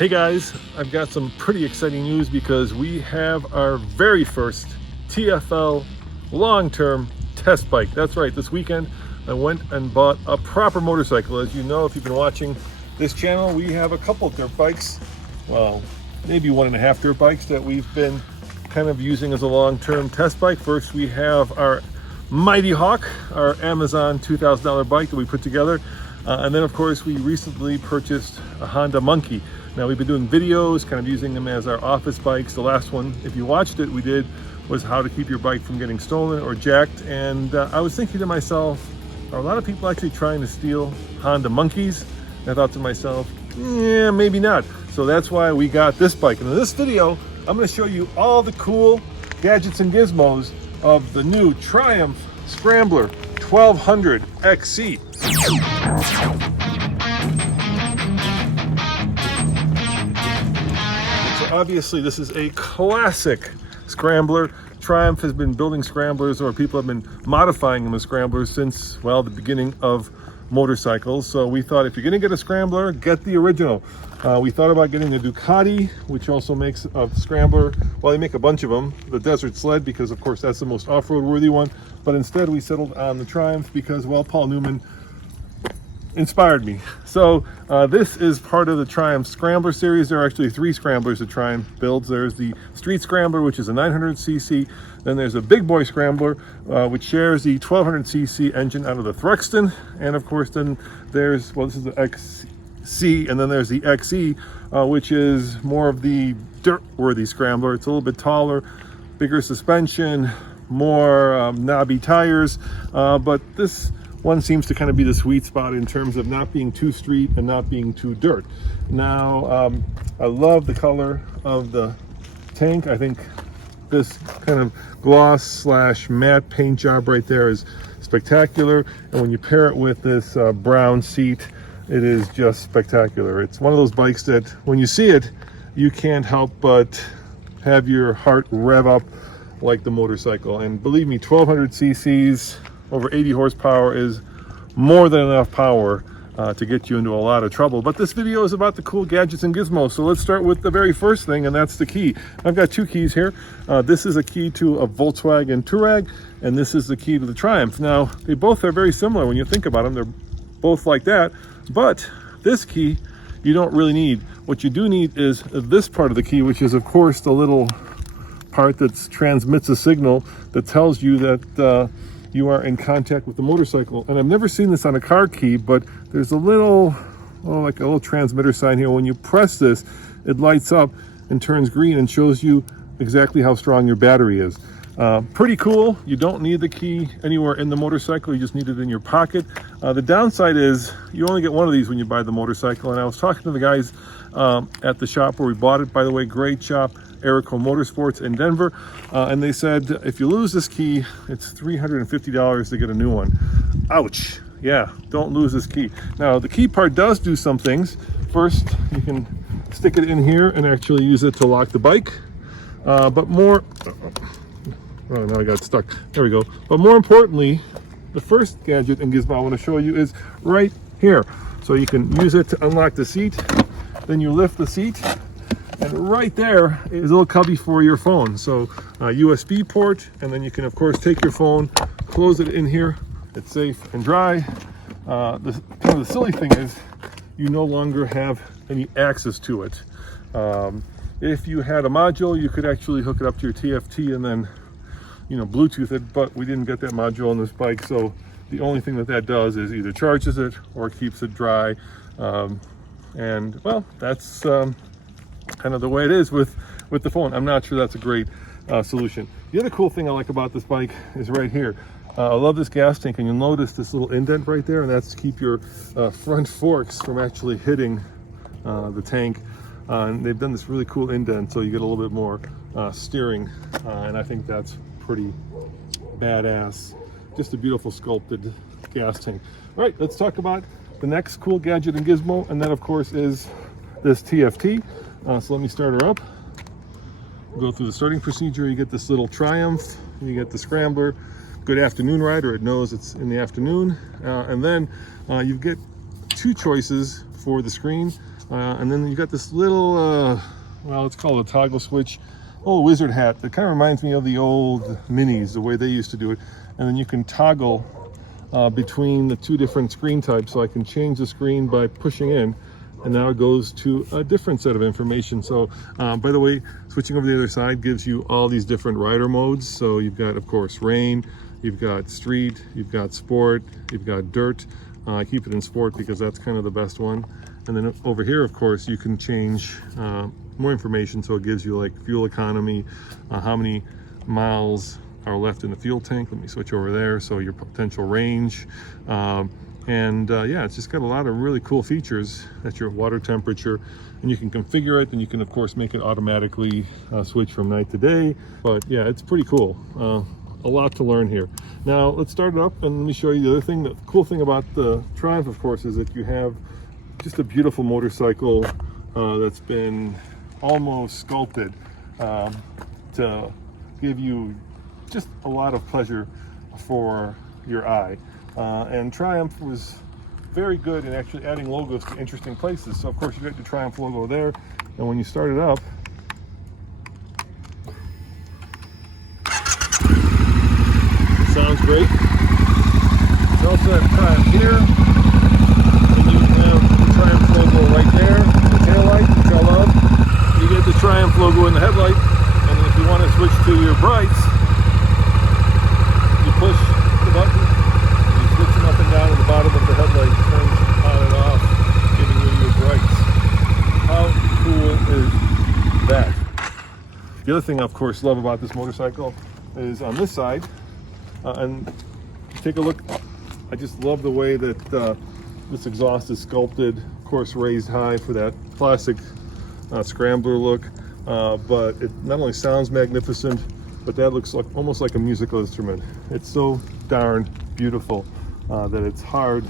Hey guys, I've got some pretty exciting news because we have our very first TFL long-term test bike. That's right, this weekend I went and bought a proper motorcycle. As you know, if you've been watching this channel, we have a couple dirt bikes, well, maybe 1.5 dirt bikes that we've been kind of using as a long-term test bike. First, we have our Mighty Hawk, our Amazon $2,000 bike that we put together. And then of course we recently purchased a Honda Monkey. Now we've been doing videos, kind of using them as our office bikes. The last one, if you watched it, we did was how to keep your bike from getting stolen or jacked. And I was thinking to myself, are a lot of people actually trying to steal Honda Monkeys? And I thought to myself, yeah, maybe not. So that's why we got this bike. And in this video, I'm going to show you all the cool gadgets and gizmos of the new Triumph Scrambler 1200 XC. Obviously, this is a classic Scrambler. Triumph has been building Scramblers, or people have been modifying them as Scramblers since, well, the beginning of motorcycles. So we thought if you're going to get a Scrambler, get the original. We thought about getting a Ducati, which also makes a Scrambler. Well, they make a bunch of them. The Desert Sled, because of course that's the most off-road worthy one. But instead we settled on the Triumph because, well, Paul Newman inspired me. So this is part of the Triumph Scrambler series. There are actually 3 Scramblers that Triumph builds. There's the Street Scrambler, which is a 900cc. Then there's a Big Boy Scrambler, which shares the 1200cc engine out of the Thruxton. And of course, then there's, well, this is the XC, and then there's the XE, which is more of the dirt-worthy Scrambler. It's a little bit taller, bigger suspension, more knobby tires, but this one seems to kind of be the sweet spot in terms of not being too street and not being too dirt. Now, I love the color of the tank. I think this kind of gloss slash matte paint job right there is spectacular. And when you pair it with this brown seat, it is just spectacular. It's one of those bikes that when you see it, you can't help but have your heart rev up like the motorcycle. And believe me, 1200 cc's, over 80 horsepower is more than enough power to get you into a lot of trouble. But this video is about the cool gadgets and gizmos. So let's start with the very first thing, and that's the key. I've got 2 keys here. This is a key to a Volkswagen Touareg, and this is the key to the Triumph. Now, they both are very similar when you think about them. They're both like that, but this key you don't really need. What you do need is this part of the key, which is of course the little part that transmits a signal that tells you that you are in contact with the motorcycle. And I've never seen this on a car key, but there's a little, like a little transmitter sign here. When you press this, it lights up and turns green and shows you exactly how strong your battery is. Pretty cool. You don't need the key anywhere in the motorcycle. You just need it in your pocket. The downside is you only get one of these when you buy the motorcycle. And I was talking to the guys at the shop where we bought it, by the way, great shop, Erico Motorsports in Denver, and they said if you lose this key, it's $350 to get a new one. Ouch. Yeah, don't lose this key. Now the key part does do some things. First, you can stick it in here and actually use it to lock the bike, but more, oh, now I got stuck. There we go. But more importantly, the first gadget and gizmo I want to show you is right here. So you can use it to unlock the seat, then you lift the seat, and right there is a little cubby for your phone. So USB port, and then you can of course take your phone, close it in here. It's safe and dry. The silly thing is you no longer have any access to it. If you had a module, you could actually hook it up to your TFT and then, you know, Bluetooth it, but we didn't get that module on this bike. So the only thing that does is either charges it or keeps it dry. And well, that's kind of the way it is with the phone. I'm not sure that's a great solution. The other cool thing I like about this bike is right here. I love this gas tank, and you'll notice this little indent right there, and that's to keep your front forks from actually hitting the tank. And they've done this really cool indent so you get a little bit more steering, and I think that's pretty badass. Just a beautiful sculpted gas tank. All right, let's talk about the next cool gadget and gizmo, and that of course is this TFT. So let me start her up. Go through the starting procedure. You get this little Triumph, you get the Scrambler, good afternoon rider. It knows it's in the afternoon. And then you get 2 choices for the screen. And then you got this little, well, it's called a toggle switch, old wizard hat that kind of reminds me of the old minis, the way they used to do it. And then you can toggle between the two different screen types, so I can change the screen by pushing in, and now it goes to a different set of information. So by the way, switching over to the other side gives you all these different rider modes. So you've got, of course, rain, you've got street, you've got sport, you've got dirt. I keep it in sport because that's kind of the best one. And then over here, of course, you can change more information. So it gives you like fuel economy, how many miles are left in the fuel tank. Let me switch over there. So your potential range. Yeah, it's just got a lot of really cool features. That's your water temperature, and you can configure it, and you can of course make it automatically switch from night to day. But yeah, it's pretty cool. A lot to learn here. Now let's start it up and let me show you the other thing. The cool thing about the Triumph, of course, is that you have just a beautiful motorcycle that's been almost sculpted to give you just a lot of pleasure for your eye. And Triumph was very good in actually adding logos to interesting places. So of course you got the Triumph logo there, and when you start it up, it sounds great. You also have Triumph here, and you have the Triumph logo right there, the taillight, which I love. You get the Triumph logo in the headlight, and then if you want to switch to your brights, you push the button, and you switch them up and down at the bottom of the headlight, turns on and off, giving you your brights. How cool is that? The other thing I, of course, love about this motorcycle is on this side, and take a look. I just love the way that this exhaust is sculpted, of course raised high for that classic Scrambler look, but it not only sounds magnificent, but that looks like almost like a musical instrument. It's so darn beautiful that it's hard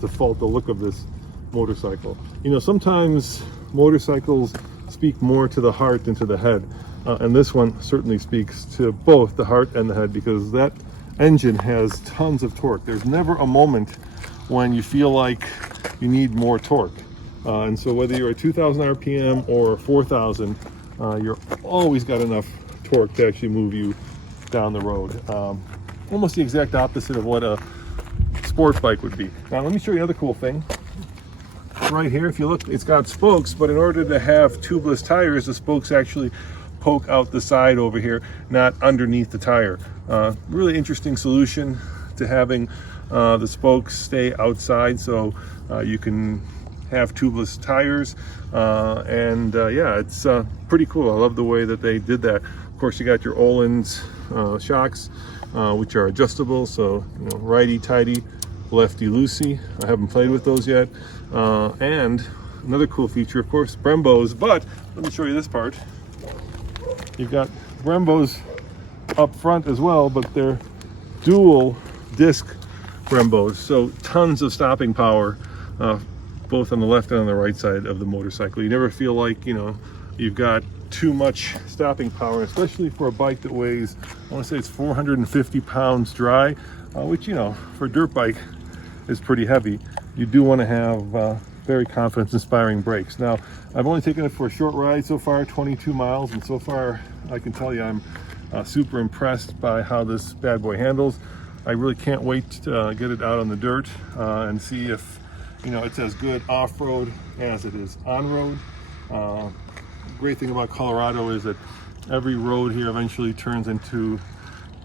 to fault the look of this motorcycle. You know, sometimes motorcycles speak more to the heart than to the head, and this one certainly speaks to both the heart and the head, because that engine has tons of torque. There's never a moment when you feel like you need more torque, and so whether you're at 2,000 RPM or 4,000, you're always got enough torque to actually move you down the road. Almost the exact opposite of what a sport bike would be. Now let me show you another cool thing. Right here, if you look, it's got spokes, but in order to have tubeless tires, the spokes actually poke out the side over here, not underneath the tire. Really interesting solution to having the spokes stay outside, so you can have tubeless tires, yeah, it's pretty cool. I love the way that they did that. Of course, you got your Öhlins shocks, which are adjustable, so you know, righty tighty, lefty loosey. I haven't played with those yet. And another cool feature, of course, Brembos. But let me show you this part. You've got Brembos up front as well, but they're dual disc Brembos, so tons of stopping power, both on the left and on the right side of the motorcycle. You never feel like, you know, you've got too much stopping power, especially for a bike that weighs, I want to say it's 450 pounds dry, which, you know, for a dirt bike is pretty heavy. You do want to have very confidence-inspiring brakes. Now, I've only taken it for a short ride so far, 22 miles, and so far I can tell you I'm super impressed by how this bad boy handles. I really can't wait to get it out on the dirt and see if, you know, it's as good off-road as it is on-road. Great thing about Colorado is that every road here eventually turns into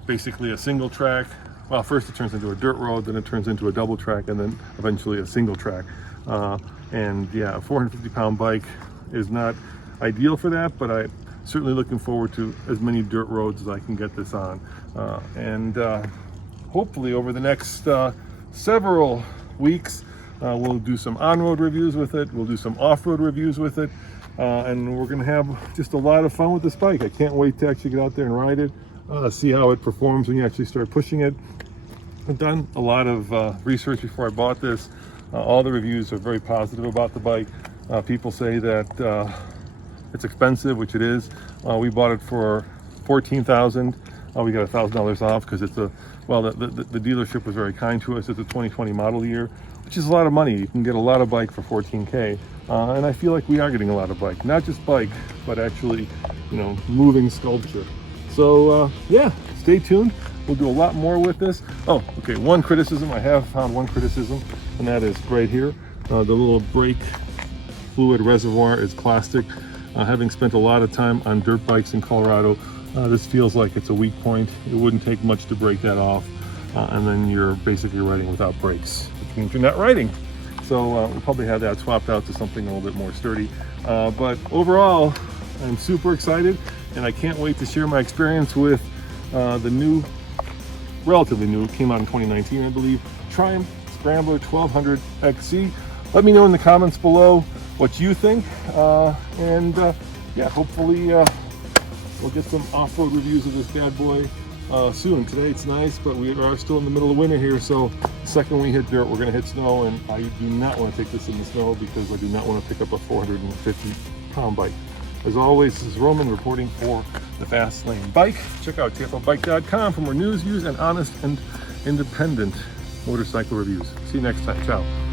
basically a single track. Well, first it turns into a dirt road, then it turns into a double track, and then eventually a single track. And yeah, a 450 pound bike is not ideal for that, but I'm certainly looking forward to as many dirt roads as I can get this on. Hopefully over the next several weeks, we'll do some on-road reviews with it, we'll do some off-road reviews with it, and we're gonna have just a lot of fun with this bike. I can't wait to actually get out there and ride it, see how it performs when you actually start pushing it. I've done a lot of research before I bought this. All the reviews are very positive about the bike. People say that it's expensive, which it is. We bought it for $14,000. We got $1,000 off because it's a, well, the dealership was very kind to us. It's a 2020 model year, which is a lot of money. You can get a lot of bike for 14K. And I feel like we are getting a lot of bike, not just bike, but actually, moving sculpture. So yeah, stay tuned. We'll do a lot more with this. Oh, okay, one criticism. I have found one criticism, and that is right here. The little brake fluid reservoir is plastic. Having spent a lot of time on dirt bikes in Colorado, this feels like it's a weak point. It wouldn't take much to break that off, and then you're basically riding without brakes, which means you're not riding. So we'll probably have that swapped out to something a little bit more sturdy. But overall, I'm super excited, and I can't wait to share my experience with the new, relatively new, it came out in 2019, I believe, Triumph Scrambler 1200 XC. Let me know in the comments below what you think, and yeah, hopefully we'll get some off-road reviews of this bad boy soon. Today it's nice, but we are still in the middle of winter here, so the second we hit dirt, we're going to hit snow, and I do not want to take this in the snow because I do not want to pick up a 450-pound bike. As always, this is Roman reporting for the Fast Lane Bike. Check out TFLbike.com for more news, views, and honest and independent motorcycle reviews. See you next time. Ciao.